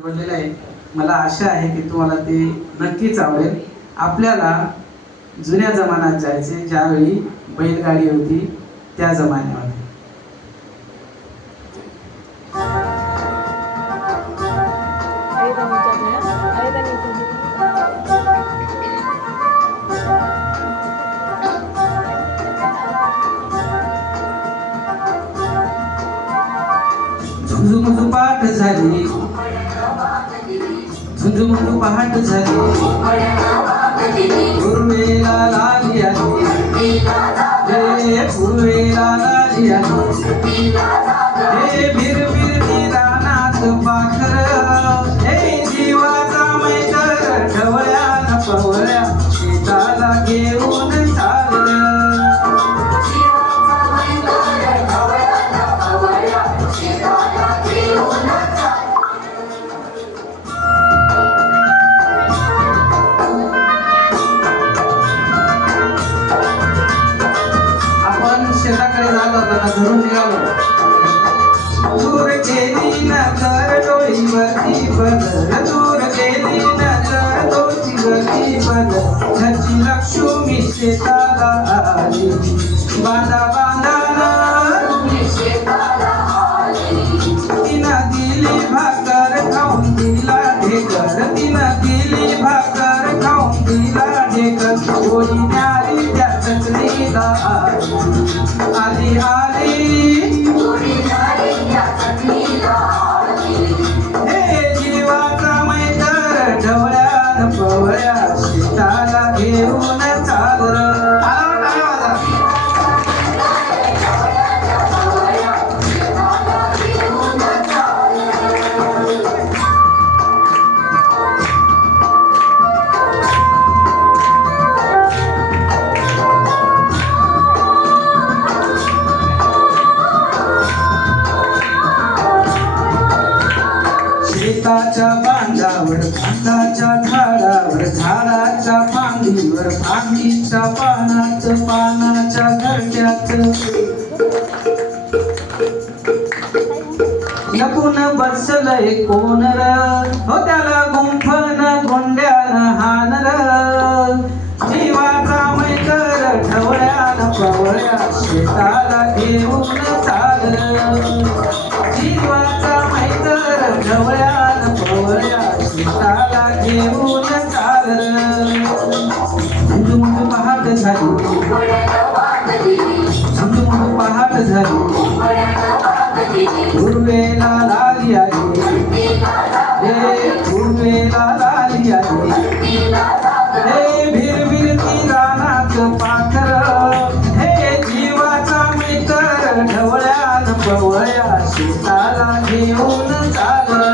निवडलेलं आहे. मला आशा आहे की तुम्हाला ते नक्कीच आवडेल. आपल्याला जुन्या जमान्यात जायचे, ज्यावेळी बैलगाडी होती त्या जमान्यामध्ये. झुंझुमझु पाठ झाली, झुंझुमझु पहाट झाली, पूर्वेला लाली आली, रे पूर्वेला लाली आली, हे भिरभिरती रानात पाखर, हे जीवाचा मैतर ढवळ्या न पवळ्या शेताला घेऊन चाललं. शेताकडे जात होताना घरून निघालो. दूर गेली नजर डोळीवरती बदल, दूर गेली नजर डोळीवरती बदल, घरची लक्ष्मी शेताला आली, बांधा बांधाना तिनं दिली भाकर खाऊन दिला ढेकर, तिनं दिली भाकर खाऊन दिला ढेकर, गोडी न्यारी त्या चटणीला आली आली, हे जीवाचा मैतर ढवळ्या न पवळ्या शेताला घेऊन चाललं. शेताच्या बांधावर, बांधाच्या झाडावर, झाडाच्या फांदीवर, फांदीच्या पानात, पानाच्या घरट्यात लपून बसलंय कोण र, हो त्याला गुंफन गोंड्यानं हानर, जीवाचा मैतर ढवळ्यानं पवळ्या शेताला घेऊन चाललं, जीवाचा मैतर ढवळ्यानं पवळ्या शेताला घेऊन चाललं. झुंझुमझु पहाट झाली, झुंझुमझु पहाट झाली, पूर्वेला लाली आली, हे पूर्वेला लाली आली, हे भिरभिरती रानात पाखर, हे जीवाचा मैतर ढवळ्यानं पवळ्या शेताला घेऊन चाललं.